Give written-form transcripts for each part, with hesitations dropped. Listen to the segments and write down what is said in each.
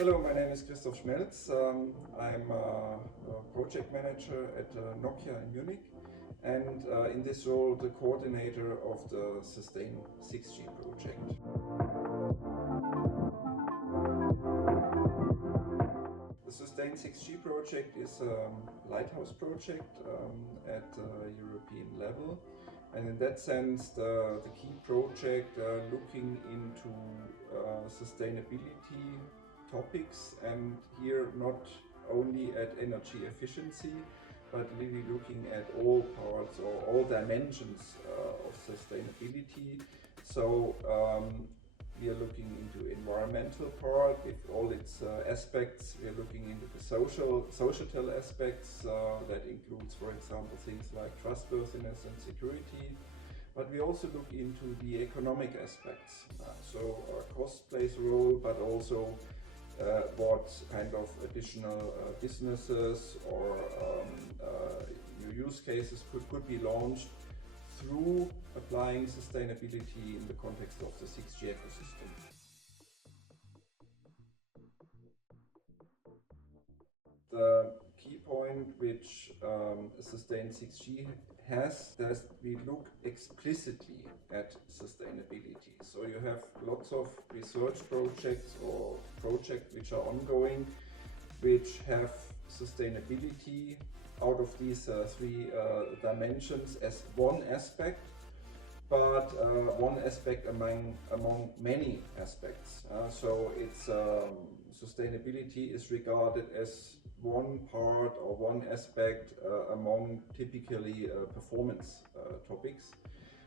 Hello, my name is Christoph Schmelz. I'm a project manager at Nokia in Munich, and in this role the coordinator of the SUSTAIN-6G project. The SUSTAIN-6G project is a lighthouse project at European level, and in that sense the key project looking into sustainability topics, and here not only at energy efficiency but really looking at all parts or all dimensions of sustainability. So we are looking into environmental part with all its aspects. We are looking into the societal aspects that includes, for example, things like trustworthiness and security. But we also look into the economic aspects. So cost plays a role, but also what kind of additional businesses or new use cases could be launched through applying sustainability in the context of the 6G ecosystem. The key point which SUSTAIN-6G has that we look explicitly at sustainability. So you have lots of research projects or projects which are ongoing, which have sustainability out of these three dimensions as one aspect, but one aspect among many aspects. So it's sustainability is regarded as one part or one aspect among typically performance topics.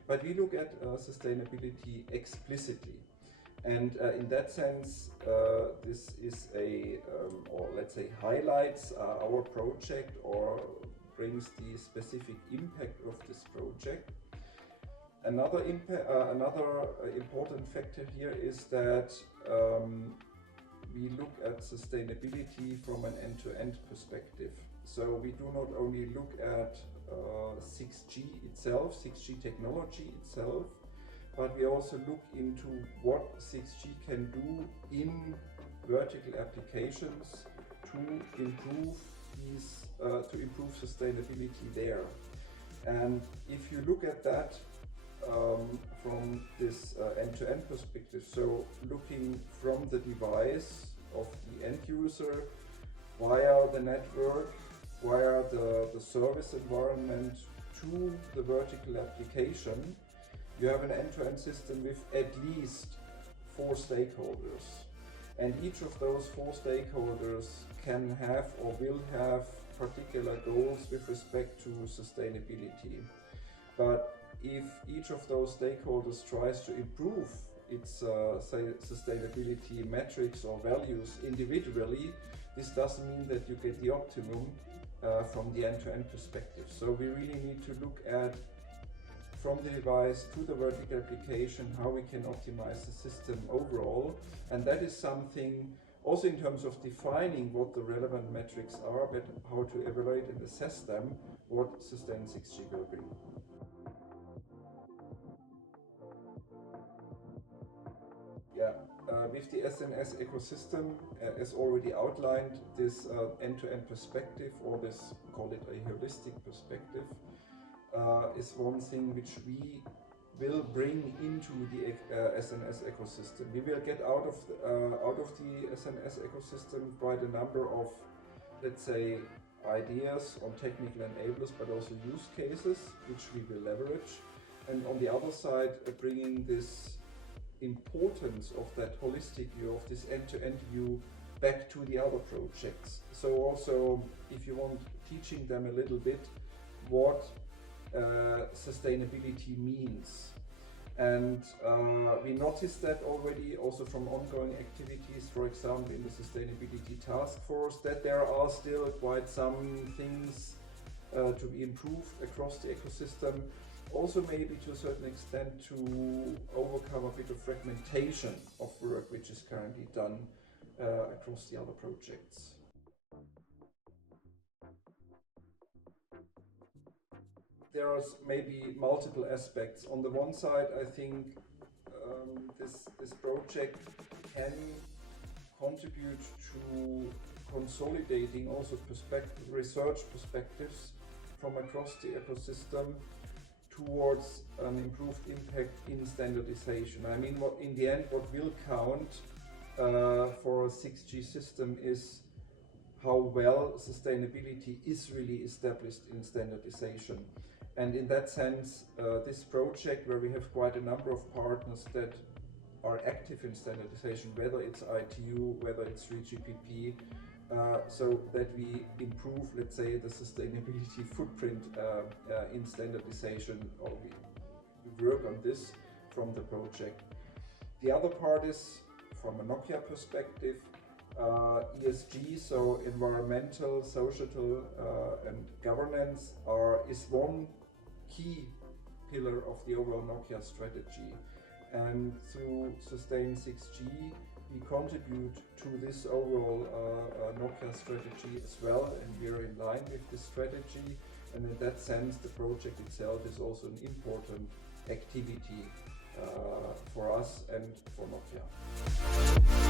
But we look at sustainability explicitly. And in that sense, this is or let's say highlights our project or brings the specific impact of this project. Another important factor here is that we look at sustainability from an end-to-end perspective. So we do not only look at 6G itself, 6G technology itself, but we also look into what 6G can do in vertical applications to improve sustainability there. And if you look at that from this end-to-end perspective, so looking from the device of the end user via the network, via the service environment to the vertical application, you have an end-to-end system with at least 4 stakeholders. And each of those 4 stakeholders can have or will have particular goals with respect to sustainability. But if each of those stakeholders tries to improve its sustainability metrics or values individually, this doesn't mean that you get the optimum from the end-to-end perspective. So we really need to look at, from the device to the vertical application, how we can optimize the system overall. And that is something also in terms of defining what the relevant metrics are, but how to evaluate and assess them, what SUSTAIN-6G will bring. With the SNS ecosystem, as already outlined, this end-to-end perspective, or this, call it a holistic perspective, is one thing which we will bring into the SNS ecosystem. We will get out of the SNS ecosystem quite a number of, let's say, ideas on technical enablers, but also use cases which we will leverage. And on the other side, bringing this importance of that holistic view, of this end-to-end view, back to the other projects. So also, if you want, teaching them a little bit what sustainability means. And we noticed that already also from ongoing activities, for example in the Sustainability Task Force, that there are still quite some things to be improved across the ecosystem. Also maybe to a certain extent to overcome a bit of fragmentation of work which is currently done across the other projects. There are maybe multiple aspects. On the one side, I think this project can contribute to consolidating also research perspectives from across the ecosystem towards an improved impact in standardization. I mean, in the end, what will count for a 6G system is how well sustainability is really established in standardization. And in that sense, this project, where we have quite a number of partners that are active in standardization, whether it's ITU, whether it's 3GPP, so that we improve, let's say, the sustainability footprint in standardization, or we work on this from the project. The other part is, from a Nokia perspective, ESG, so environmental, social, and governance is one key pillar of the overall Nokia strategy. And through SUSTAIN-6G, we contribute to this overall Nokia strategy as well, and we are in line with this strategy. And in that sense, the project itself is also an important activity for us and for Nokia.